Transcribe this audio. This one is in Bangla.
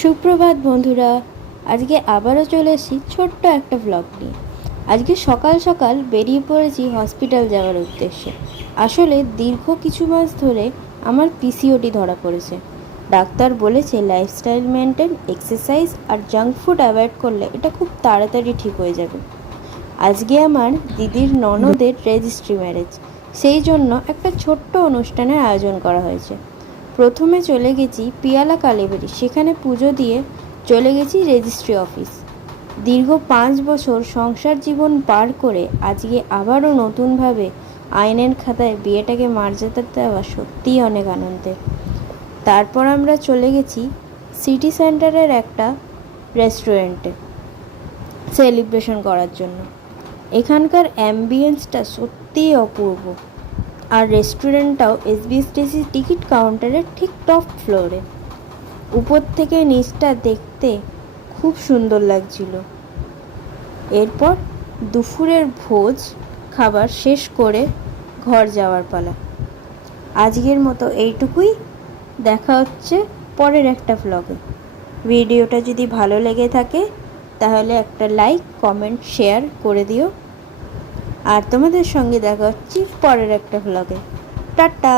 সুপ্রভাত বন্ধুরা। আজকে আবারও চলে এসেছি ছোট্ট একটা ব্লগ নিয়ে। আজকে সকাল সকাল বেরিয়ে পড়েছি হসপিটাল যাওয়ার উদ্দেশ্যে। আসলে দীর্ঘ কিছু মাস ধরে আমার পিসিওডি ধরা পড়েছে। ডাক্তার বলেছে লাইফস্টাইল মেনটেন, এক্সারসাইজ আর জাঙ্ক ফুড অ্যাভয়েড করলে এটা খুব তাড়াতাড়ি ঠিক হয়ে যাবে। আজকে আমার দিদির ননদের রেজিস্ট্রি ম্যারেজ, সেই জন্য একটা ছোট্ট অনুষ্ঠানের আয়োজন করা হয়েছে। প্রথমে চলে গেছি পিয়ালা কালীবাড়ি, সেখানে পুজো দিয়ে চলে গেছি রেজিস্ট্রি অফিস। দীর্ঘ 5 বছর সংসার জীবন পার করে আজকে আবারও নতুনভাবে আইনের খাতায় বিয়েটাকে মর্যাদা দেওয়া সত্যিই অনেক আনন্দের। তারপর আমরা চলে গেছি সিটি সেন্টারের একটা রেস্টুরেন্টে সেলিব্রেশন করার জন্য। এখানকার অ্যাম্বিয়েন্সটা সত্যিই অপূর্ব, আর রেস্টুরেন্টটাও এসবিএসটিসি টিকিট কাউন্টারের ঠিক টপ ফ্লোরে। উপর থেকে নিচটা দেখতে খুব সুন্দর লাগছিল। এরপর দুপুরের ভোজ খাবার শেষ করে ঘর যাওয়ার পালা। আজকের মতো এইটুকুই, দেখা হচ্ছে পরের একটা ভ্লগে। ভিডিওটা যদি ভালো লেগে থাকে তাহলে একটা লাইক, কমেন্ট, শেয়ার করে দিও। আর তোমাদের সঙ্গে দেখা হচ্ছে পরের একটা ভ্লগে। টাটা।